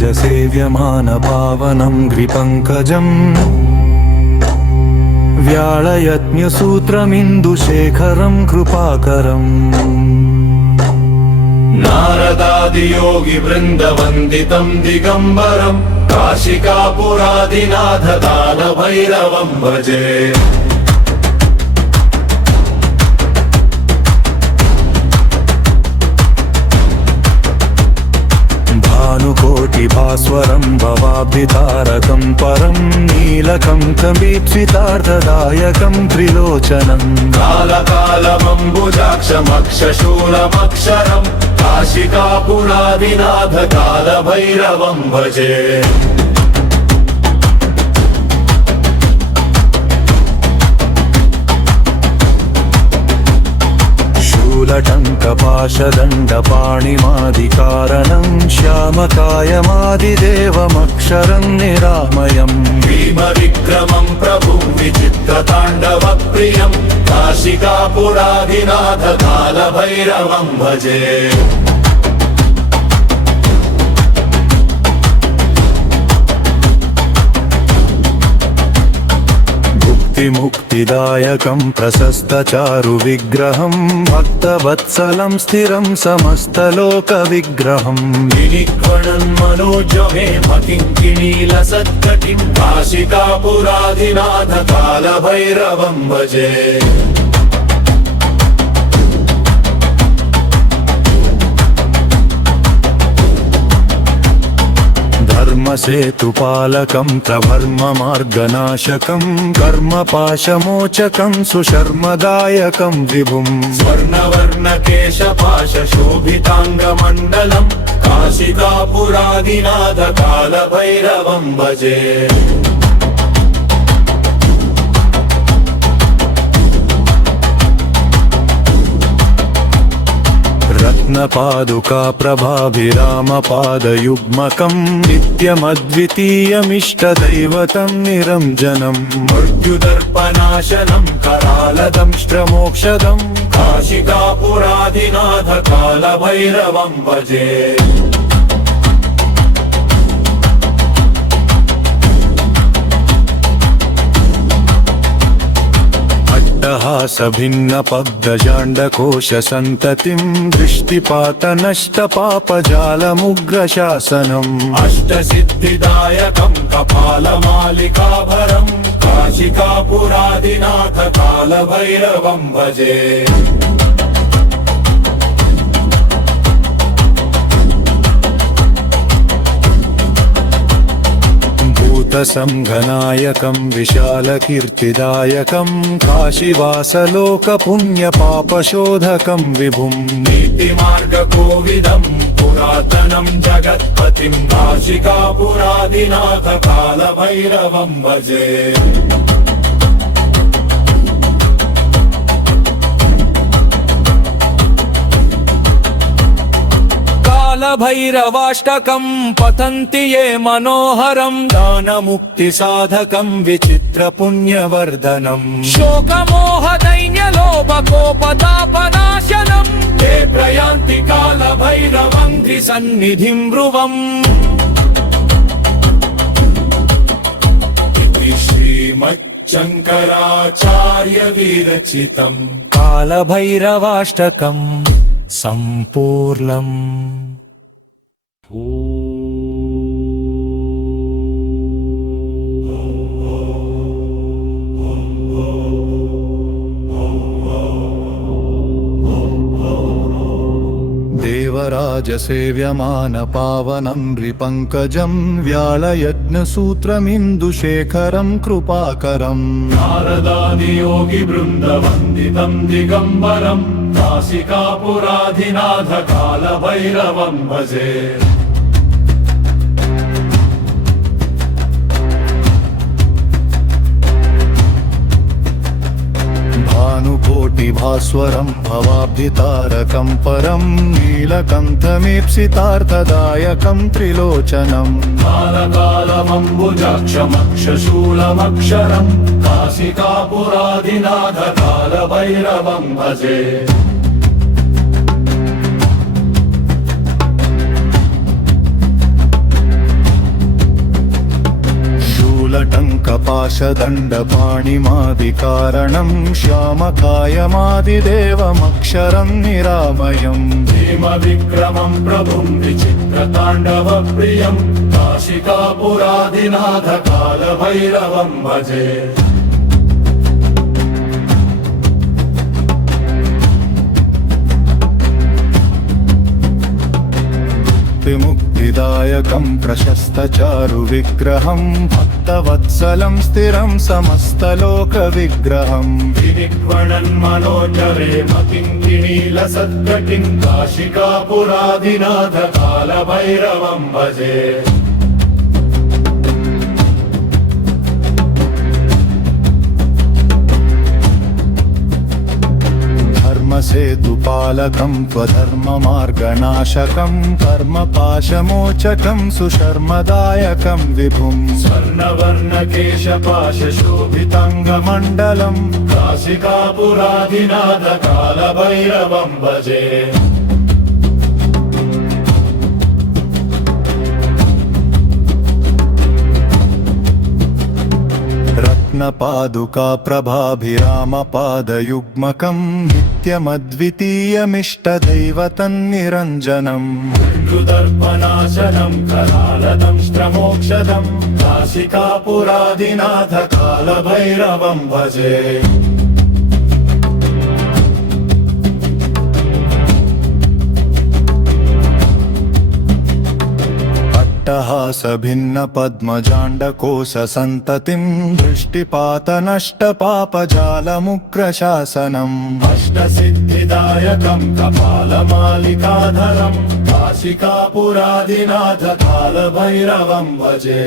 देवराजसेव्यमानपावनं ग्रिपङ्कजम् व्याळयज्ञसूत्रमिन्दुशेखरं कृपाकरम् नारदादियोगिवृन्दवन्दितं दिगम्बरं काशिकापुरादिनाथ कालभैरवं भजे। भानुकोटिभास्वरं भवाब्धितारकं परं नीलकण्ठवीप्सितार्थदायकं त्रिलोचनं कालकालमम्बुजाक्षमक्षशूलमक्षरं काशिकापुरादिनाथ कालभैरवं भजे। शूलटङ्कपाशदण्डपाणिमादिकारणं श्यामकायमादिदेवमक्षरं निरामयम् भीमविक्रमं प्रभुं विचित्रताण्डवप्रियं काशिकापुरादिनाथ कालभैरवं भजे। मुक्तिदायकं प्रशस्तचारुविग्रहं भक्तवत्सलं स्थिरं समस्तलोकविग्रहम् विनिक्वणन्मनोजमे मतिङ्किणीलसत्कटिं काशिकापुरादिनाथ कालभैरवं भजे। धर्मसेतुपालकं प्रभर्ममार्गनाशकं कर्मपाशमोचकं सुशर्मदायकं विभुम् स्वर्णवर्णकेशपाशशोभिताङ्गमण्डलं काशिकापुरादिनाथ कालभैरवं भजे। रत्नपादुका प्रभाभिरामपादयुग्मकं नित्यमद्वितीयमिष्टदैवतं निरञ्जनम् मृत्युदर्पनाशनं करालदंष्ट्रमोक्षदं काशिकापुरादिनाथ कालभैरवं भजे। हासभिन्नपब्दजाण्डकोशसन्ततिं दृष्टिपातनष्टपापजालमुग्रशासनम् अष्टसिद्धिदायकं कपालमालिकाभरं काशिकापुरादिनाथ कालभैरवं भजे। भूतसंघनायकं विशालकीर्तिदायकं काशीवासलोकपुण्यपापशोधकं विभुम् नीतिमार्गकोविदं पुरातनं जगत्पतिं काशिकापुरादिनाथ कालभैरवं भजे। कालभैरवाष्टकं पठन्ति ये मनोहरं दानमुक्तिसाधकं विचित्रपुण्यवर्धनम् शोकमोहदैन्यलोभकोपतापनाशनं ते प्रयान्ति कालभैरवं त्रिसन्निधिं ध्रुवम् इति श्रीमच्छङ्कराचार्यविरचितम् कालभैरवाष्टकं सम्पूर्णम्। देवराजसेव्यमानपावनं नृपङ्कजं व्याळयज्ञसूत्रमिन्दुशेखरं कृपाकरम् नारदादियोगिवृन्दवन्दितं दिगम्बरं काशिकापुरादिनाथ कालभैरवं भजे। भानुकोटिभास्वरं भवाब्धितारकं परं नीलकण्ठमीप्सितार्थदायकं त्रिलोचनम् कालकालमम्बुजाक्षमक्षशूलमक्षरं काशिकापुरादिनाथ कालभैरवं भजे। शूलटङ्कपाशदण्डपाणिमादिकारणं श्यामकायमादिदेवमक्षरं निरामयम् भीमविक्रमं प्रभुं विचित्रताण्डवप्रियं काशिकापुरादिनाथ कालभैरवं भजे मुक्तिदायकं प्रशस्तचारुविग्रहं भक्तवत्सलं स्थिरं समस्तलोकविग्रहम् विनिक्वणन्मनोजरे मकिङ्किणीलसद्गतिं काशिकापुरादिनाथ कालभैरवं भजे धर्मसेतुपालकं त्वधर्ममार्गनाशकं कर्मपाशमोचकं सुशर्मदायकं विभुम् स्वर्णवर्णकेशपाशशोभिताङ्गमण्डलं काशिकापुरादिनाथ कालभैरवं भजे रत्नपादुका प्रभाभिरामपादयुग्मकं नित्यमद्वितीयमिष्टदैवतन्निरञ्जनम् दर्पनाशनं करालदंष्ट्रमोक्षदं काशिकापुरादिनाथ कालभैरवं भजे अट्टहासभिन्नपद्मजाण्डकोशसन्ततिं दृष्टिपातनष्टपापजालमुग्रशासनम् अष्टसिद्धिदायकं कपालमालिकाधरं काशिकापुरादिनाथ कालभैरवं भजे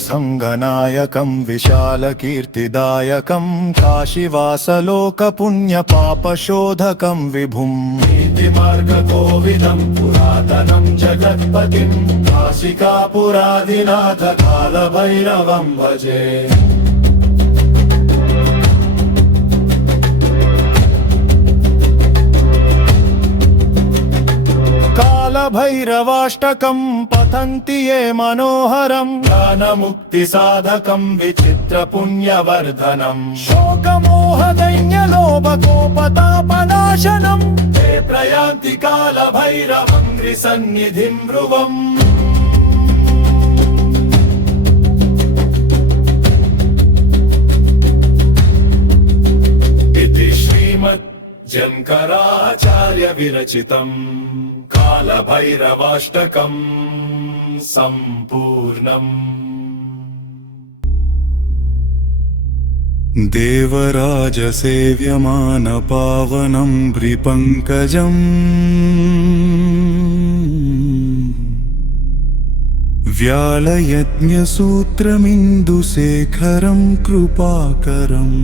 सङ्गनायकं विशालकीर्तिदायकं काशीवासलोकपुण्यपापशोधकं विभुम् नीतिमार्गकोविदं पुरातनं जगत्पतिं काशिकापुरादिनाथ कालभैरवं भजे कालभैरवाष्टकं पठन्ति ये मनोहरं ज्ञानमुक्तिसाधकं विचित्रपुण्यवर्धनं शोकमोहदैन्यलोभकोपतापनाशनं ते प्रयान्ति कालभैरवं नृसन्निधिं ध्रुवम् इति श्रीमज्जनकराचार्य विरचितं कालभैरवाष्टकं सम्पूर्णम् देवराजसेव्यमानपावनं भ्रिपङ्कजम् व्यालयज्ञसूत्रमिन्दुशेखरं कृपाकरम्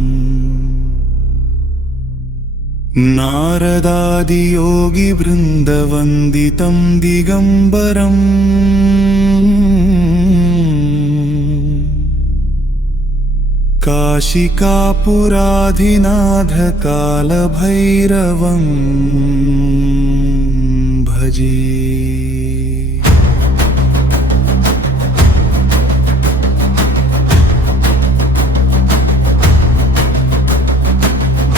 नारदादियोगिवृन्दवन्दितं दिगम्बरम् काशिकापुराधिनाथकालभैरवं भजे।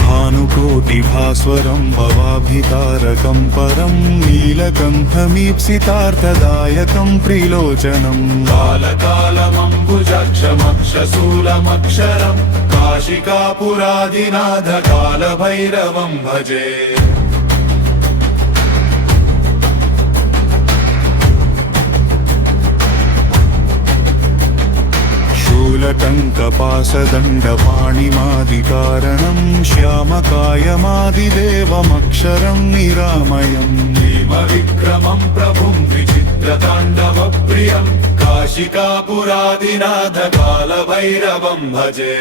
भानुकोटिभास्वरं भवाभितारकं परं नीलकण्ठमीप्सितार्थदायकं त्रिलोचनं कालकालमम्बुजक्षमक्षशूलमक्षरं काशिकापुरादिनाथ कालभैरवं भजे। शूलटङ्कपाशदण्डपाणिमादिकारणं श्यामकायमादिदेवमक्षरं निरामयम् भीमविक्रमं प्रभुं विचित्रताण्डवप्रियं काशिकापुरादिनाथ कालभैरवं भजे।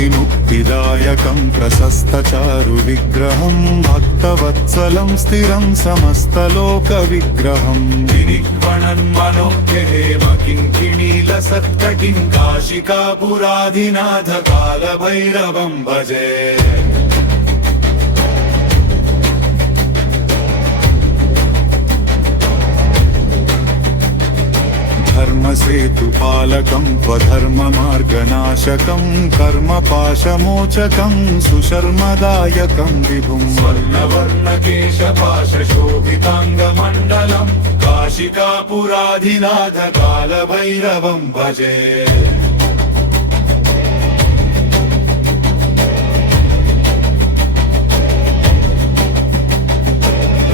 मुक्ति मुक्तिदायकं प्रशस्तचारु विग्रहं भक्तवत्सलं स्थिरं समस्तलोकविग्रहम् विनिक्वणन्मनोज्ञहेम किङ्किणीलसत्कटिं काशिकापुराधिनाथ कालभैरवं भजे धर्मसेतुपालकं त्वधर्ममार्गनाशकं कर्मपाशमोचकं सुशर्मदायकं विभुम् स्वर्णवर्णकेशपाशशोभिताङ्गमण्डलम् काशिकापुराधिनाथ कालभैरवं भजे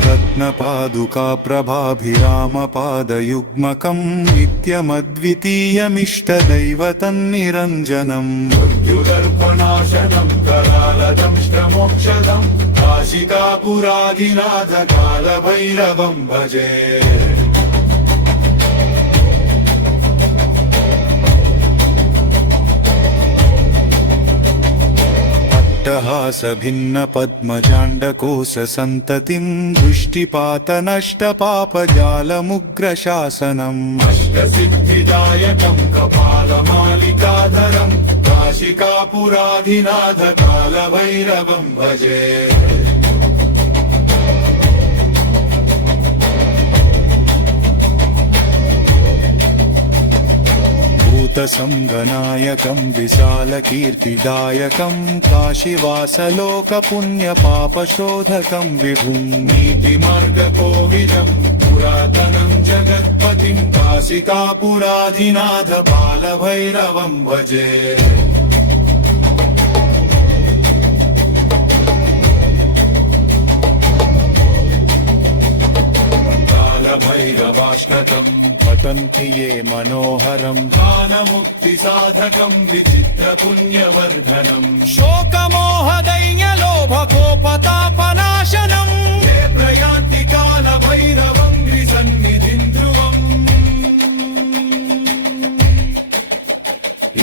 रत्नपादुका प्रभाभिरामपादयुग्मकं नित्यमद्वितीयमिष्टदैवतन्निरञ्जनम् मृत्युदर्पनाशनं करालदंष्टमोक्षदं काशिकापुराधिनाथ कालभैरवं भजे अट्टहासभिन्नपद्मजाण्डकोशसन्ततिं दृष्टिपातनष्टपापजालमुग्रशासनम् अष्टसिद्धिदायकं कपालमालिकाधरं काशिकापुराधिनाथ कालभैरवं भजे भूतसङ्गनायकं विशालकीर्तिदायकं काशीवासलोकपुण्यपापशोधकं विभुम् नीतिमार्गकोविदं पुरातनं जगत्पतिं काशिकापुराधिनाथ कालभैरवं भजे कालभैरवाष्टकं पठन्ति ये मनोहरम् ज्ञानमुक्तिसाधकं विचित्रपुण्यवर्धनम् शोकमोहदैन्यलोभकोपतापनाशनम् ये प्रयान्ति कालभैरवं गिरिसन्निधिं ध्रुवम्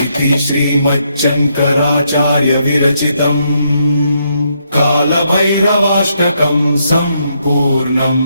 इति श्रीमच्छङ्कराचार्य विरचितम् कालभैरवाष्टकं सम्पूर्णम्